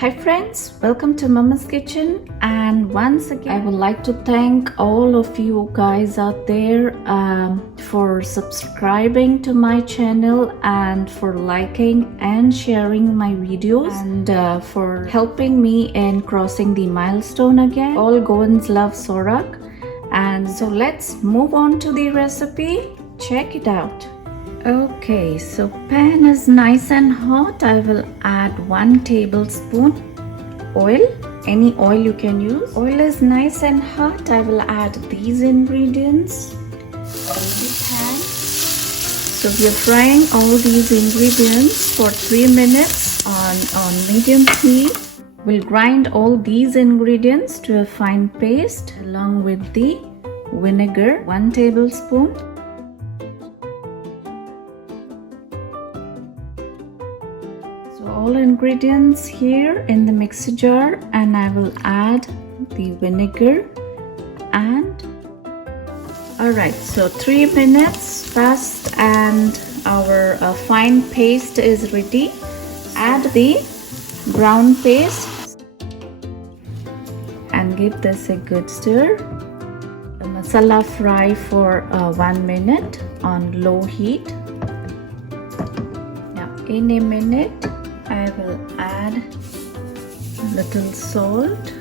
Hi friends, welcome to Mama's Kitchen, and once again I would like to thank all of you guys out there for subscribing to my channel and for liking and sharing my videos and for helping me in crossing the milestone again. All Goans love SORAK, and so let's move on to the recipe. Check it out. Okay, so pan is nice and hot. I will add 1 tablespoon oil. Any oil you can use. Oil is nice and hot. I will add these ingredients in the pan. So we are frying all these ingredients for 3 minutes on medium heat. We'll grind all these ingredients to a fine paste along with the vinegar, 1 tablespoon. All ingredients here in the mixer jar, and I will add the vinegar. And alright, so 3 minutes passed and our fine paste is ready. Add the brown paste and give this a good stir. The masala fry for 1 minute on low heat. Now in a minute I will add little salt,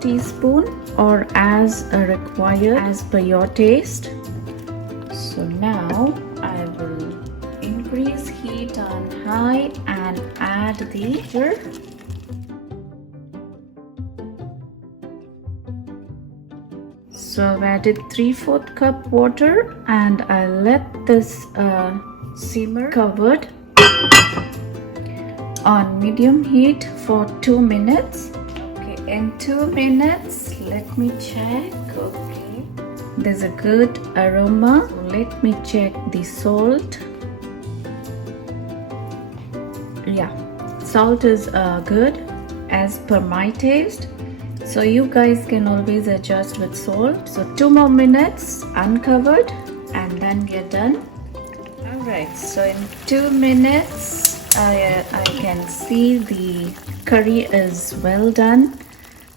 teaspoon, or as required as per your taste. So now I will increase heat on high and add the water. So I've added 3/4 cup water and I let this simmer covered on medium heat for 2 minutes. Okay, in 2 minutes, let me check. Okay, there's a good aroma. So let me check the salt. Yeah, salt is good as per my taste. So you guys can always adjust with salt. So 2 more minutes uncovered and then we're done. Alright, so in 2 minutes I can see the curry is well done,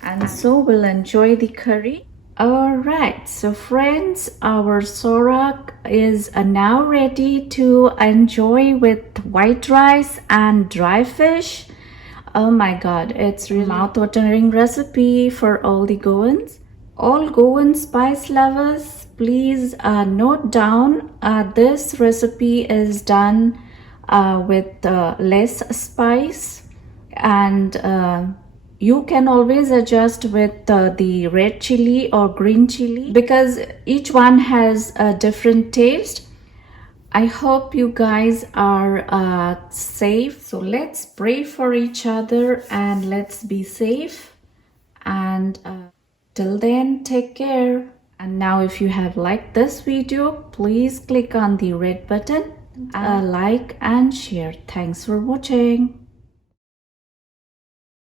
and so we'll enjoy the curry. Alright, so friends, our SORAK is now ready to enjoy with white rice and dry fish. Oh my god, it's really mouth-watering recipe for all the Goans. All Goan spice lovers, please note down this recipe is done with less spice, and you can always adjust with the red chili or green chili because each one has a different taste. I hope you guys are safe. So let's pray for each other and let's be safe, and till then, take care. And now if you have liked this video, please click on the red button, like and share. Thanks for watching.